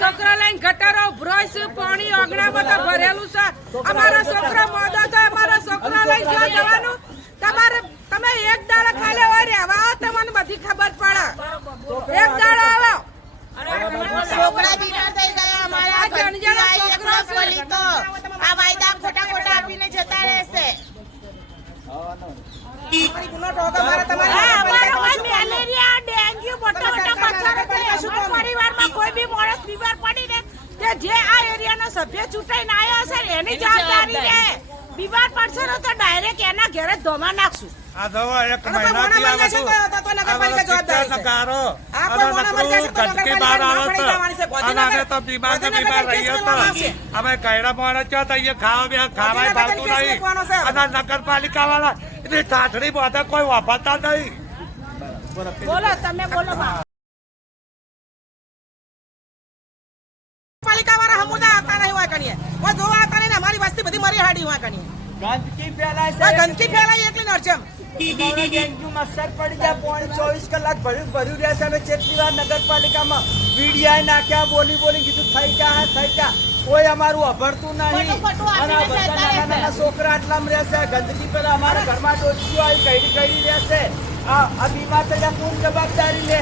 છોકરા લઈને ગટરો બ્રશ પાણી ઓગણા બધા ભરેલું છે. અમારા છોકરા મોદા થાય, અમારા છોકરા લઈને ક્યાં જવાનું? તમારે તમે એક દાડો ખાલી હોય રહેવા આવો, તમને બધી ખબર પડે. એક દાડો આવો. છોકરા બીમાર થઈ ગયા અમારા આ વાયદા ખોટા ખોટા આપીને જતા રહેશે. મેલેરિયા ડેન્ગ્યુ પરિવારમાં કોઈ બી માણસ બીમાર પડીને કે જે આ એરિયાનો સભ્ય ચૂંટાઈને આવ્યો હશે એની જવાબદારી છે. બીમાર પડશે ને તો ડાયરેક્ટ એના ઘરે ધોમા નાખશું. આ દવા એક મહિનાથી આવે છે. તો બીમાર રહીએ તો અમે કઈડા માણસ છો તો અહીંયા ખાવા ભાવતું નહીં. અને નગરપાલિકા વાળા એની ઠાઠડી બધા કોઈ વાપરતા નહીં. બોલો તમે બોલો. પાલિકા વાળા હમુદા આવતા નહીં હોય કણીએ, કોઈ જોવા આવતા નહીં. અમારી વસ્તી બધી મરી હાડી હોય કણીએ. ગંદકી ફેલાય છે, ગંદકી ફેલાય એટલી નરચમ ડેન્ગ્યુ મચ્છર પડી જાય. 24 કલાક ભર્યું રહેશે. અમે કેટલી વાર નગરપાલિકામાં વીડિયા નાખ્યા, બોલી કીધું થઈ જા. કોઈ અમારું અભરતું નહીં. અને બધા છોકરા આટલામાં રહેશે. ગંદકી પેલા અમારા ઘરમાં ડોચીઓ આવી કઈ રહેશે. આ બીમાર થયા કોણ જવાબદારી લે?